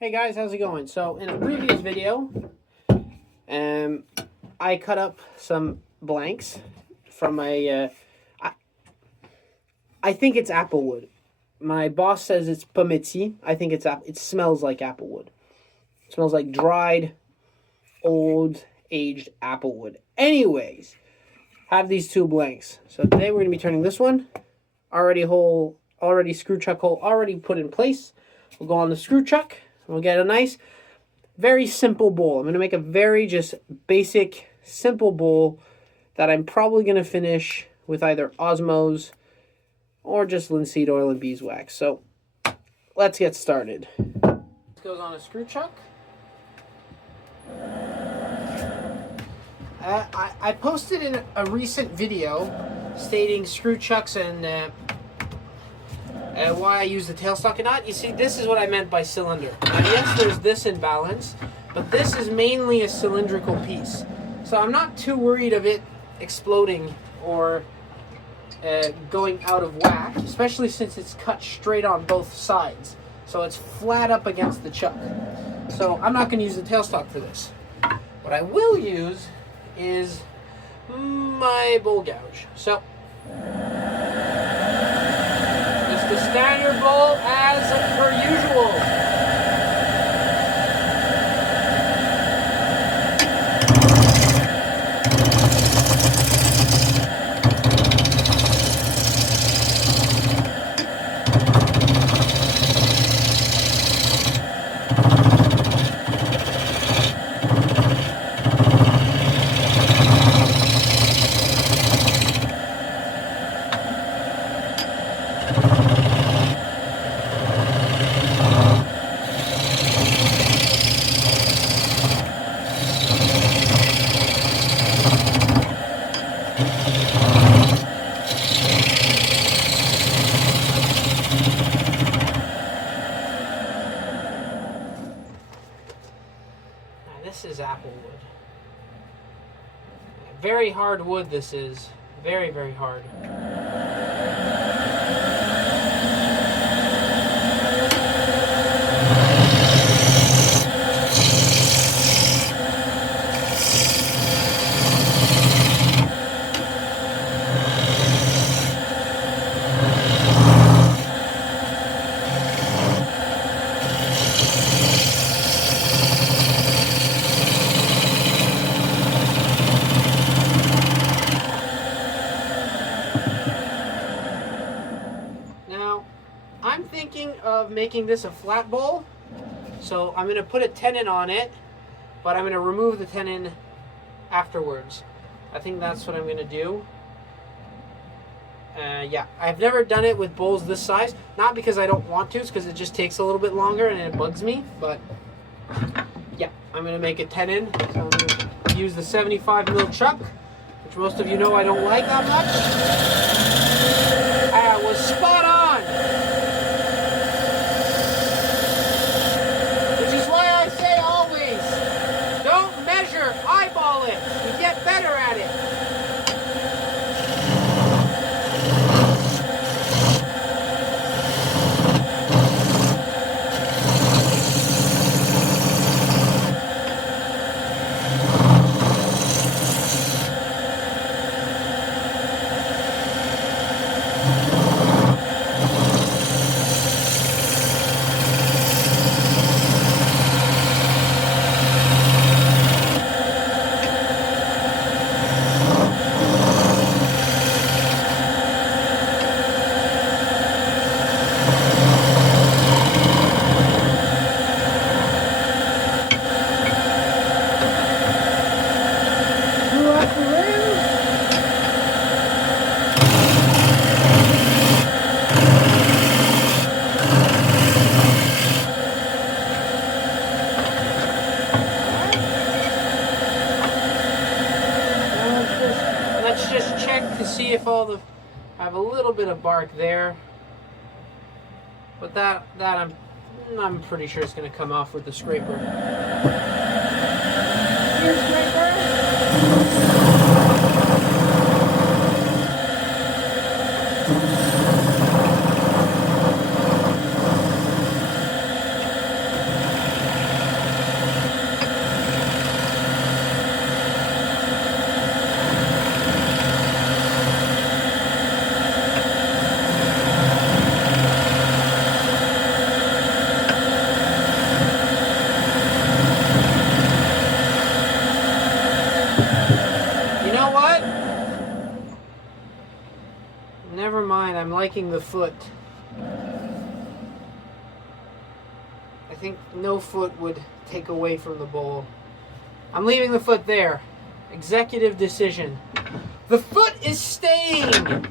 Hey guys, how's it going? So in a previous video, I cut up some blanks from I think it's applewood. My boss says it's pommetier. I think it smells like applewood. It smells like dried, old, aged applewood. Anyways, have these two blanks. So today we're gonna be turning this one, already screw chuck hole already put in place. We'll go on the screw chuck. We'll get a nice, very simple bowl. I'm going to make a very just basic, simple bowl that I'm probably going to finish with either osmose or just linseed oil and beeswax. So let's get started. This goes on a screw chuck. I posted in a recent video stating screw chucks and why I use the tailstock and not. You see, this is what I meant by cylinder. Now, yes, there's this imbalance, but this is mainly a cylindrical piece. So I'm not too worried of it exploding or going out of whack, especially since it's cut straight on both sides. So it's flat up against the chuck. So I'm not going to use the tailstock for this. What I will use is my bowl gouge. So the standard bowl as per usual. This is apple wood. Very hard wood this is. Very, very hard. I'm thinking of making this a flat bowl, so I'm going to put a tenon on it, but I'm going to remove the tenon afterwards. I think that's what I'm going to do. Yeah, I've never done it with bowls this size, not because I don't want to, it's because it just takes a little bit longer and it bugs me, but yeah, I'm going to make a tenon. So I'm going to use the 75mm chuck, which most of you know I don't like that much. I was spot on! Eyeball it. You get better at it. Just check to see if I have a little bit of bark there, but that I'm pretty sure it's going to come off with the scraper. Here, scraper. liking the foot. I think no foot would take away from the bowl. I'm leaving the foot there. Executive decision. The foot is staying!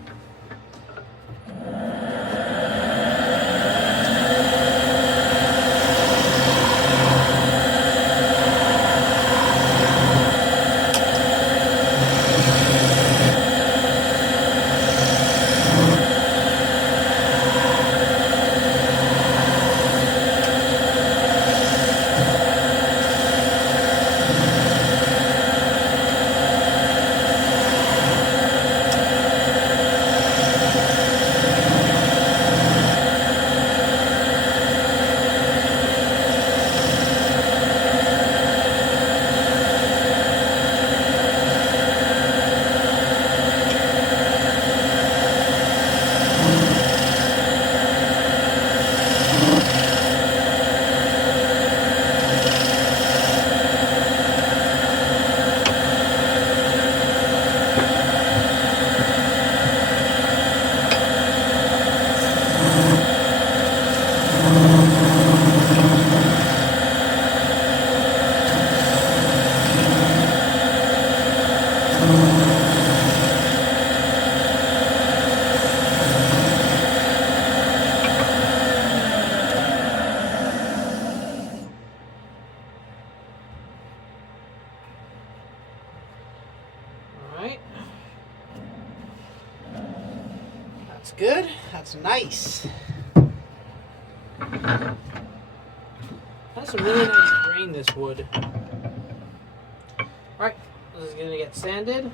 Alright. That's good. That's nice. That's a really nice grain, this wood. Alright, this is going to get sanded.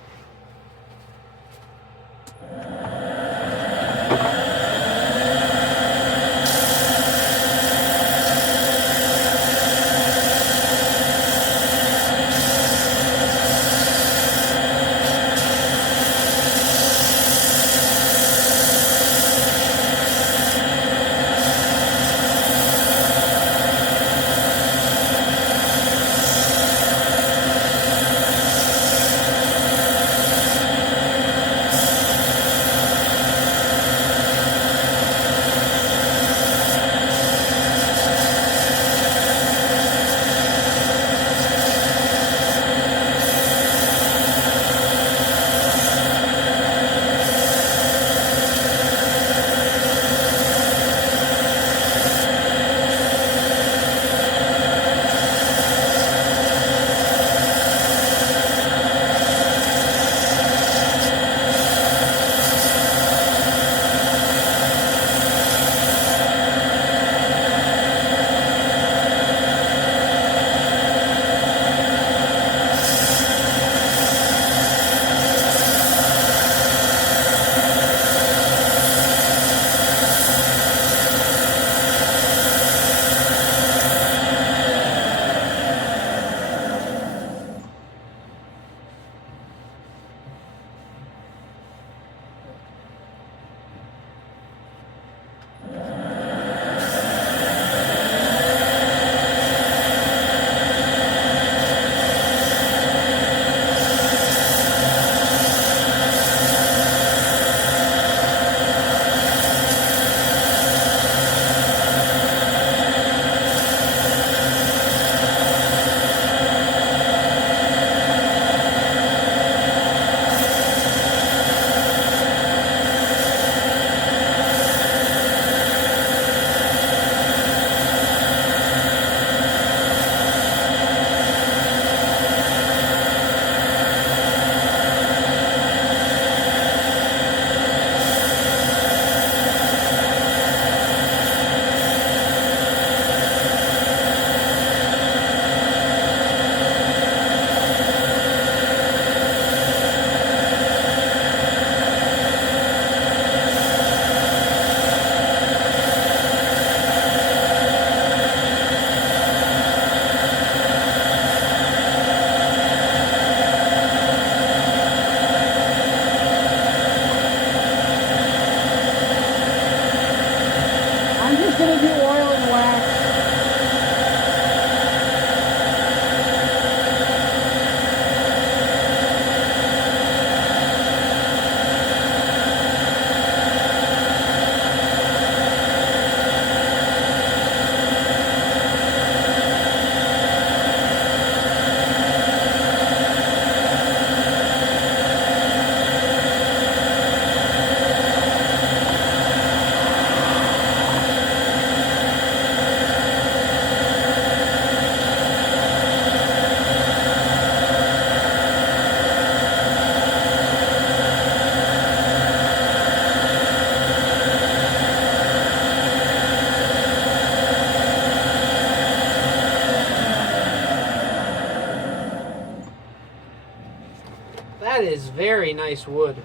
That is very nice wood.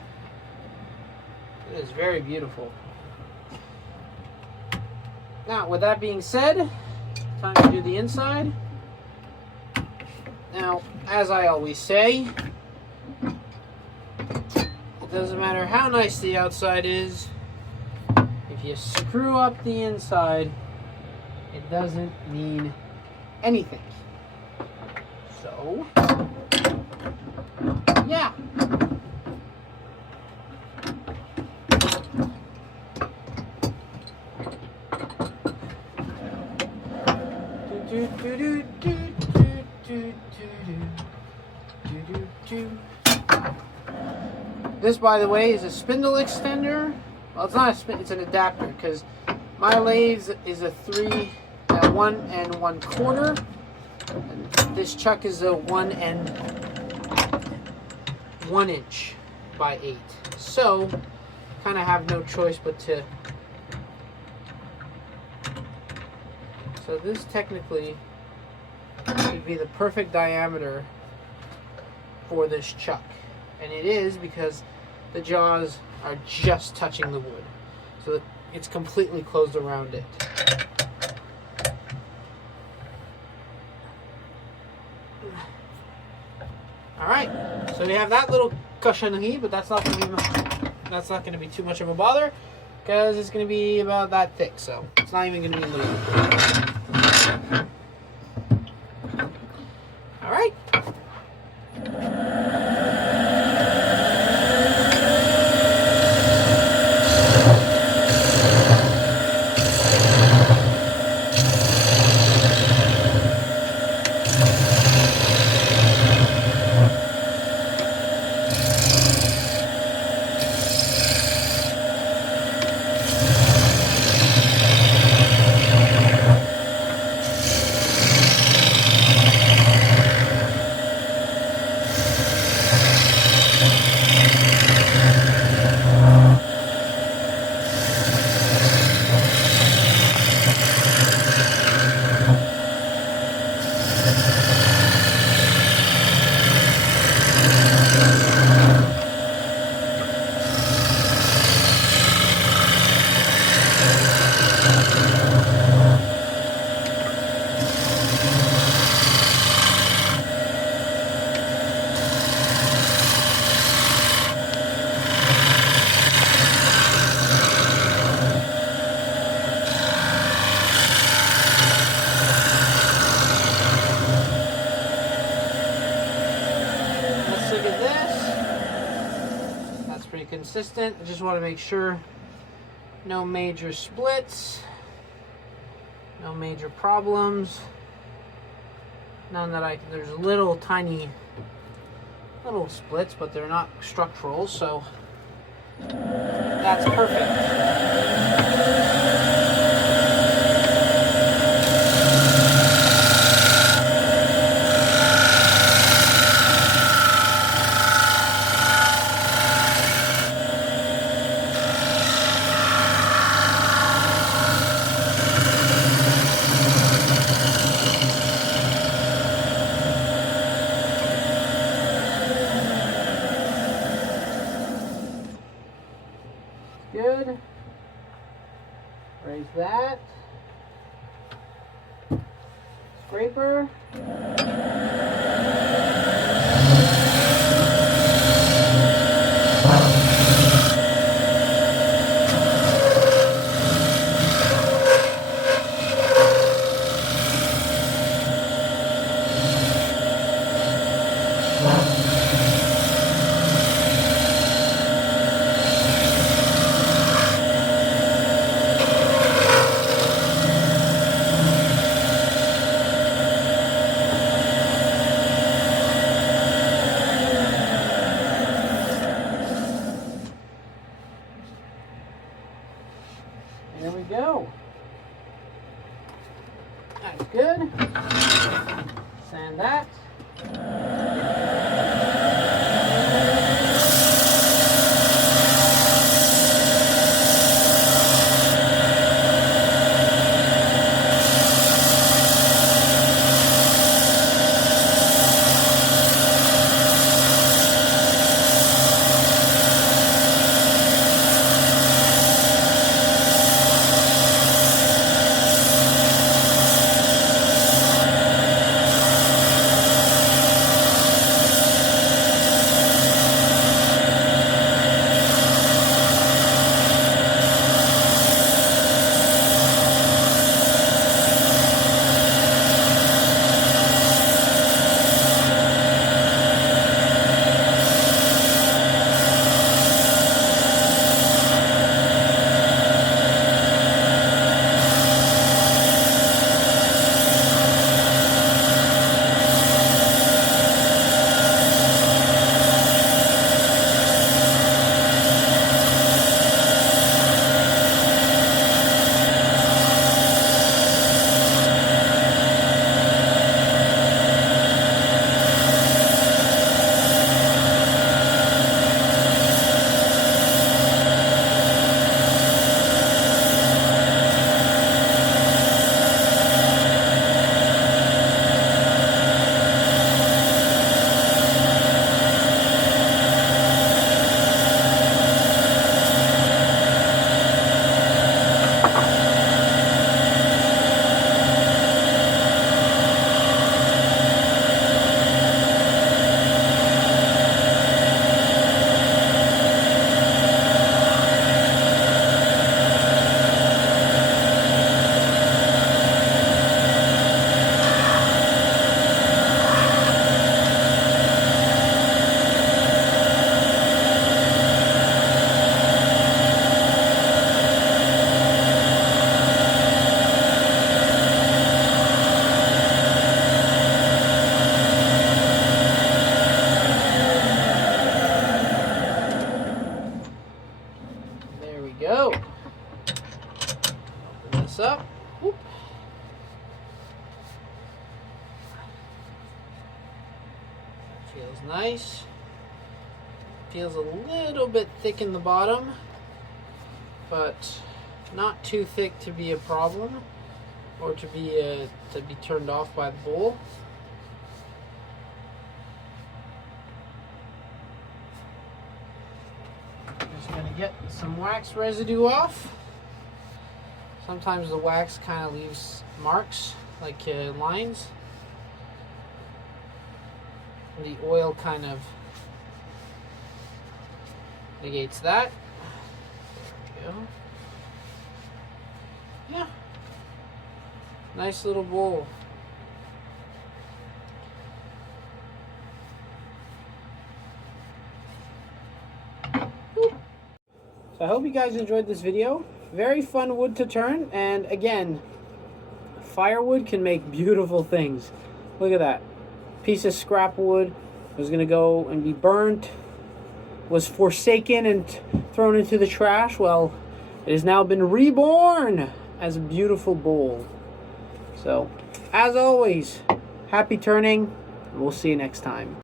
It is very beautiful. Now, with that being said, time to do the inside. Now, as I always say, it doesn't matter how nice the outside is, if you screw up the inside, it doesn't mean anything. So, yeah. This, by the way, is a spindle extender. Well, it's not a spindle, it's an adapter, because my lathe is a 1 1/4. And this chuck is a 1 1/8 by 8. So, kind of have no choice but to. So this technically would be the perfect diameter for this chuck. And it is because the jaws are just touching the wood. So it's completely closed around it. Alright, so we have that little cushion, but that's not going to be too much of a bother, because it's going to be about that thick, so it's not even going to be in the way. Alright. Consistent. I just want to make sure no major splits, no major problems, none that there's little tiny little splits, but they're not structural, so that's perfect. Good. Raise that. Scraper. There we go. That's good. Sand that. Feels nice. Feels a little bit thick in the bottom, but not too thick to be a problem or to be turned off by the bowl. Just gonna get some wax residue off. Sometimes the wax kind of leaves marks, like lines. The oil kind of negates that. There we go. Yeah. Nice little bowl. So I hope you guys enjoyed this video. Very fun wood to turn, and again, firewood can make beautiful things. Look at that. Piece of scrap wood was gonna go and be burnt, was forsaken and thrown into the trash. Well, it has now been reborn as a beautiful bowl. So, as always, happy turning, and we'll see you next time.